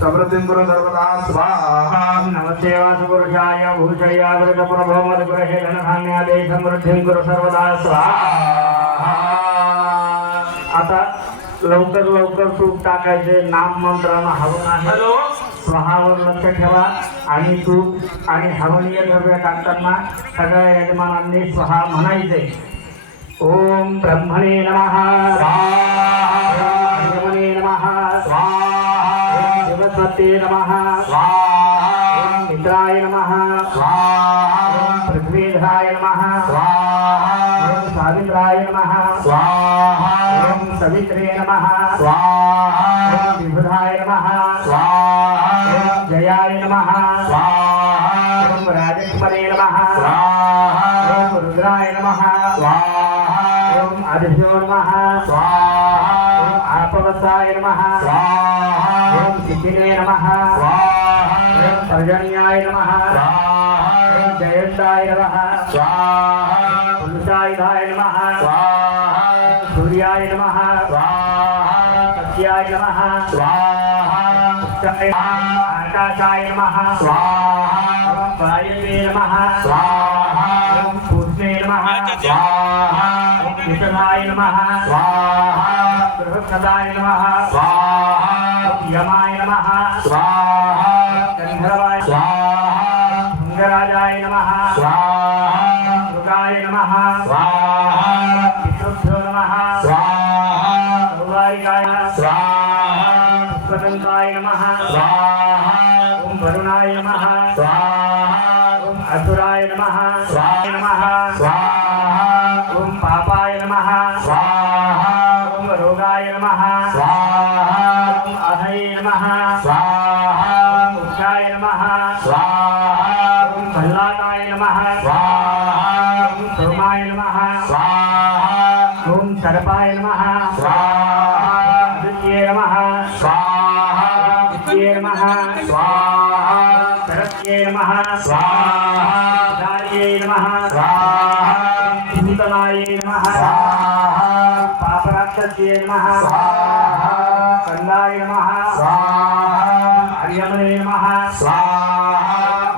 समृद्धि गुरु सर्वदा स्वाहा नमस्ते वासुपुरुषाय भूषया वृत प्रभो मधुग्रहे धनधान्यादे समृद्धि गुरु सर्वदा स्वाहा। आता लवकर लवकर तूप टाकायचे नाम मंत्रानं हवन आहे स्वाहावर लक्ष ठेवा आणि तूप आणि हवनीय द्रव्य टाकताना सगळ्या यजमानांनी स्वाहा म्हणायचे। ओम ब्रह्मणे नमः स्वाहा, ब्रह्मणे नमः स्वाहा, देवस्वते नमः स्वाहा, मित्राय नमः स्वाहा, पृथ्वीधाय नमः स्वाहा, सावित्राय नमः स्वाहा, सवित्रे नमः स्वाहा, विबुधाय नमः स्वाहा, जयाय नमः स्वाहा, राजकुमारे नमः स्वाहा, रुद्राय नमः स्वाहा, आदिभ्यो नमः स्वाहा, आपवसाय नमः स्वाहा, सिद्धिने नमः स्वाहा, पर्जन्याय नमः स्वाहा, जयन्ताय नमः स्वाहा, पुरुषायुधाय नमः स्वाहा, सूर्याय नमः स्वाहा, सत्याय नमः स्वाहा, आकाशाय नमः स्वाहा, वायवे नमः स्वाहा, पूर्णे नमः स्वाहा, विष्णाय नमः स्वाहा, बृहस्पताय नमः स्वाहा, यमाय नमः स्वाहा, गंधर्वाय स्वाहा, भृंगराजाय नमः स्वाहा, मृगाय नमः स्वाहा, पितृभ्यो नमः स्वाहा, गौरायिकाय स्वाहा, पुष्पदन्ताय नमः स्वाहा, ओम वरुणाय नमः स्वाहा, ओम असुराय नमः स्वाहा, ओम पापाय नमः स्वाहा, ओम रोगाय नमः स्वाहा, ओम अहै नमः स्वाहा, ओम उच्चाय नमः स्वाहा, ओम भल्लाताय नमः स्वाहा, ओम सोमाय नमः स्वाहा, ओम सर्पाय नमः स्वाहा, आदित्ये नमः स्वाहा, विद्ये नमः स्वाहा, सरस्ये नमः स्वाहा, दार्ये नमः स्वाहा, भूतनाय नमः स्वाहा, पापराक्षस्ये नमः स्वाहा, कंदाय नमः स्वाहा, अर्यमने नमः स्वाहा,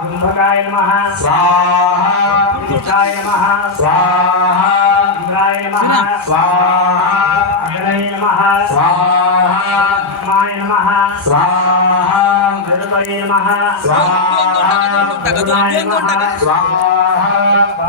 कुंभकाय नमः स्वाहा, विशाय नमः स्वाहा, इंद्राय नमः स्वाहा, अग्नये नमः स्वाहा, माय नमः स्वाहा, गरुडये नमः स्वाहा, स्वाहा।